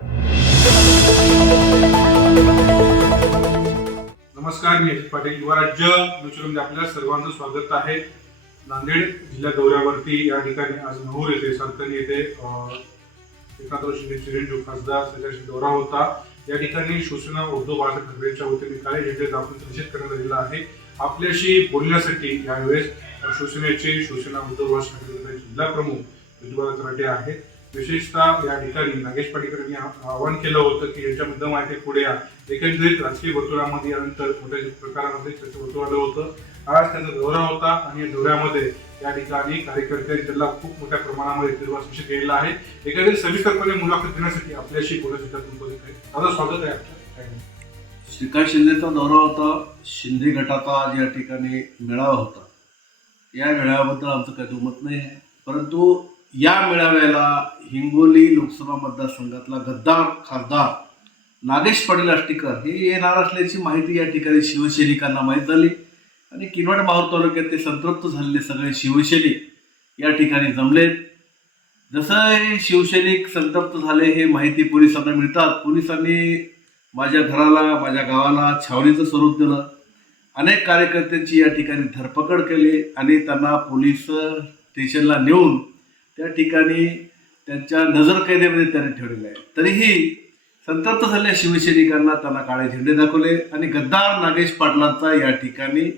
नमस्कार, मी अजित पाटील, युवा राज्य न्यूजमध्ये आपल्या सर्वांचं स्वागत आहे. नांदेड जिल्हा दौऱ्यावरती या ठिकाणी आज नहूर येथे सरकणी येथे एकनाथ शिंदे चिरंजीव खासदार त्याच्याशी दौरा होता. या ठिकाणी शिवसेना उद्धव बाळासाहेब ठाकरेंच्या वतीने काळे झेंडे दाखवून निषेध करण्यात आलेला आहे. आपल्याशी बोलण्यासाठी यावेळेस शिवसेना उद्धव बाळासाहेब ठाकरे जिल्हा प्रमुख विद्वान तराटे आहेत. विशेषतः या ठिकाणी नागेश पाटीकर यांनी आवाहन केलं होतं की यांच्या मुद्दा माहिती पुढे या. एकंदरीत राजकीय वर्तुळामध्ये यानंतर मोठ्या प्रकारामध्ये त्याचं वर्तुळ आलं होतं. आज त्यांचा दौरा होता आणि या दौऱ्यामध्ये या ठिकाणी कार्यकर्त्यांनी त्यांना खूप मोठ्या प्रमाणामध्ये निर्वासित केलेला आहे. एकंदरीत सविस्तरपणे मुलाखत देण्यासाठी आपल्याशी बोलण्यासाठी माझं स्वागत आहे आपलं. श्रीकांत शिंदेचा दौरा होता. शिंदे गटाचा आज या ठिकाणी मेळावा होता. या मेळाव्याबद्दल आमचं काही दुमत नाही आहे, परंतु या मेळाव्याला हिंगोली लोकसभा मतदारसंघातला गद्दार खासदार नागेश पाटील आष्टीकर हे येणार असल्याची माहिती या ठिकाणी शिवसैनिकांना माहीत झाली आणि किनवट माहूर तालुक्यात ते संतप्त झालेले सगळे शिवसैनिक या ठिकाणी जमलेत. जसं हे शिवसैनिक संतप्त झाले हे माहिती पोलिसांना मिळतात. पोलिसांनी माझ्या घराला, माझ्या गावाला छावणीचं स्वरूप दिलं. अनेक कार्यकर्त्यांची या ठिकाणी धरपकड केली आणि त्यांना पोलीस स्टेशनला नेऊन त्या ठिकाणी त्यांच्या नजरकैदेमध्ये त्यांनी ठेवलेलं आहे. तरीही संतप्त झालेल्या शिवसैनिकांना त्यांना काळे झेंडे दाखवले आणि गद्दार नागेश पाटलांचा या ठिकाणी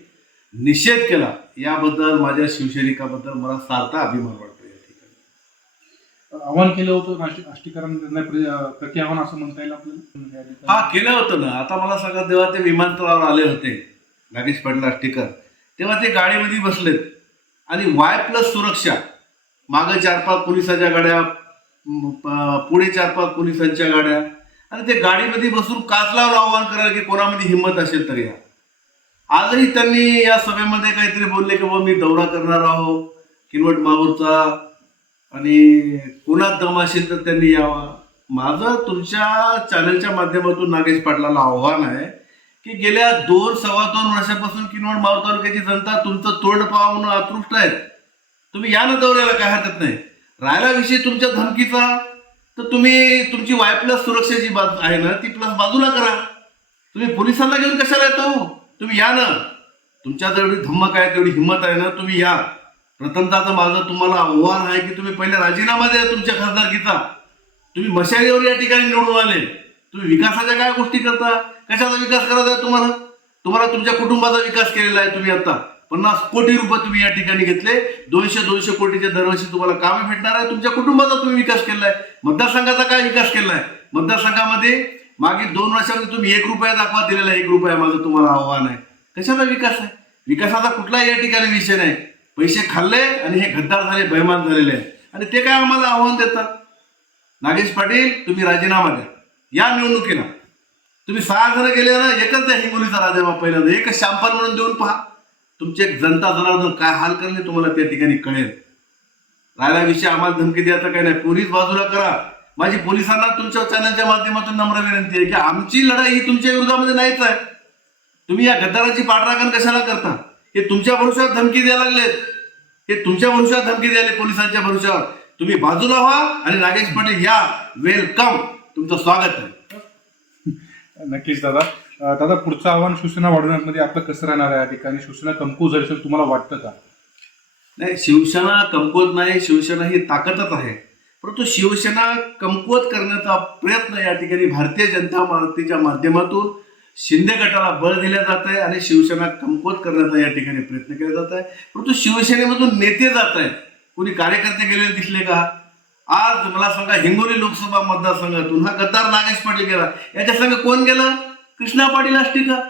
निषेध केला. याबद्दल माझ्या शिवसैनिकाबद्दल मला सार्थ अभिमान वाटतो. या ठिकाणी आवाहन केलं होतं आष्टीकरांना प्रति आव्हान असं म्हणता येईल आपल्याला. हा, केलं होतं ना. आता मला सांगा, तेव्हा ते विमानतळावर आले होते नागेश पाटील आष्टीकर, तेव्हा ते गाडीमध्ये बसलेत आणि Y+ सुरक्षा, मागे 4-5 पोलिसांच्या गाड्या, पुढे 4-5 पोलिसांच्या गाड्या, आणि ते गाडीमध्ये बसून काच लावून आव्हान करायला की कोणामध्ये हिंमत असेल तर या. आजही त्यांनी या सभेमध्ये काहीतरी बोलले की मी दौरा करणार आहोत किनवट माहूरचा आणि कोणात दम असेल तर त्यांनी यावा. माझं तुमच्या चॅनलच्या माध्यमातून नागेश पाटलाला आव्हान आहे की गेल्या 2-2.25 वर्षापासून किनवट माहूर तालुक्याची जनता तुमचं तोंड पाहावं म्हणून आतृष्ट आहे. तुम्ही या ना दौऱ्याला, काय हरकत नाही. राहिला विषय तुमच्या धमकीचा, तर तुम्ही तुमची Y+ सुरक्षाची बाजू आहे ना ती प्लस बाजूला करा. तुम्ही पोलिसांना घेऊन कशाला येतो? तुम्ही या ना. तुमच्या जेवढी धमक आहे, तेवढी हिंमत आहे ना, तुम्ही या. प्रथमतः माझं तुम्हाला आव्हान आहे की तुम्ही पहिले राजीनामा द्या तुमच्या खासदारकीचा. तुम्ही मशालीवर या ठिकाणी निवडून आले. तुम्ही विकासाच्या काय गोष्टी करता? कशाचा विकास करायचा आहे तुम्हाला? तुम्हाला तुमच्या कुटुंबाचा विकास केलेला आहे. तुम्ही आता 50 कोटी रुपये तुम्ही या ठिकाणी घेतले. 200 कोटीचे दरवर्षी तुम्हाला कामे भेटणार आहे. तुमच्या कुटुंबाचा तुम्ही विकास केलाय. मतदारसंघाचा काय विकास केलाय? मतदारसंघामध्ये मागील 2 वर्षामध्ये तुम्ही 1 रुपया दाखवा दिलेला. 1 रुपया माझं तुम्हाला आव्हान आहे. कशाचा विकास आहे? विकासाचा कुठलाही या ठिकाणी विषय नाही. पैसे खाल्ले आणि हे गद्दार झाले, बैमान झालेले आहे आणि ते काय आम्हाला आव्हान देतात? नागेश पाटील, तुम्ही राजीनामा द्या. या निवडणुकीला तुम्ही 6 जण गेले ना, एकच द्या हिंगोलीचा राजीनामा. पहिल्यांदा एकच शॅम्पल म्हणून देऊन पहा. तुमचे जनता जनार्दन काय हाल करणे तुम्हाला त्या ठिकाणी कळेल. राहिला विषय आम्हाला धमकी द्यायचा काही नाही. पोलीस बाजूला करा. माझी पोलिसांना तुमच्या चॅनलच्या माध्यमातून नम्र विनंती आहे की आमची लढाई ही तुमच्या विरोधामध्ये नाहीच आहे. तुम्ही या गद्दाराची पाठराखण कशाला करता? हे तुमच्या भरोश्यावर धमकी द्यायला लागलेत. हे तुमच्या भरोश्यावर धमकी द्यायला, पोलिसांच्या भरोश्यावर. तुम्ही बाजूला व्हा आणि नागेश पाटील या. वेलकम, तुमचं स्वागत आहे. नक्कीच दादा, पुढचं आव्हान शिवसेना वाढवण्यामध्ये आपलं कसं राहणार आहे? या ठिकाणी शिवसेना कमकुवत झाली असेल तुम्हाला वाटतं का? नाही, शिवसेना कमकुवत नाही. शिवसेना ही ताकदच आहे. परंतु शिवसेना कमकुवत करण्याचा प्रयत्न या ठिकाणी भारतीय जनता पार्टीच्या माध्यमातून शिंदे गटाला बळ दिलं जात आहे आणि शिवसेना कमकुवत करण्याचा या ठिकाणी प्रयत्न केला जात आहे. परंतु शिवसेनेमधून नेते जात आहेत. कोणी कार्यकर्ते गेलेले दिसले का? आज मला सांगा, हिंगोली लोकसभा मतदारसंघातून हा गद्दार नागेश पाटील गेला. याच्या संघ कोण गेलं? कृष्णा पाटील आष्टीकर.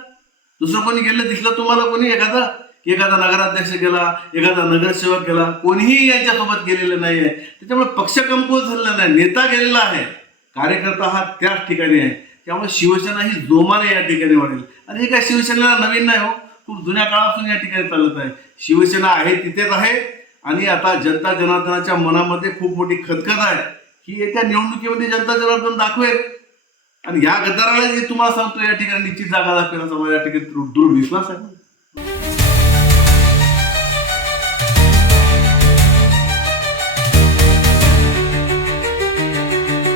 दुसरं कोणी गेलं दिसलं तुम्हाला? कोणी? एखादा नगराध्यक्ष गेला, एखादा नगरसेवक गेला, कोणीही यांच्यासोबत गेलेलं नाही आहे. त्याच्यामुळे पक्ष कमकुवत झालेला नाही, नेता गेलेला आहे, कार्यकर्ता हा त्याच ठिकाणी आहे. त्यामुळे शिवसेना ही जोमाने या ठिकाणी वाढेल. आणि हे काय शिवसेनेला नवीन नाही हो, खूप जुन्या काळापासून या ठिकाणी चालत आहे. शिवसेना आहे तिथेच आहे आणि आता जनता जनार्दनाच्या मनामध्ये खूप मोठी खदखद आहे की येत्या निवडणुकीमध्ये जनता जनार्दन दाखवेल आणि या गद्दाराला जे तुम्हाला सांगतो या ठिकाणी निश्चित जागा दाखवेल असा माझ्या ठिकाणी दृढ विश्वास आहे.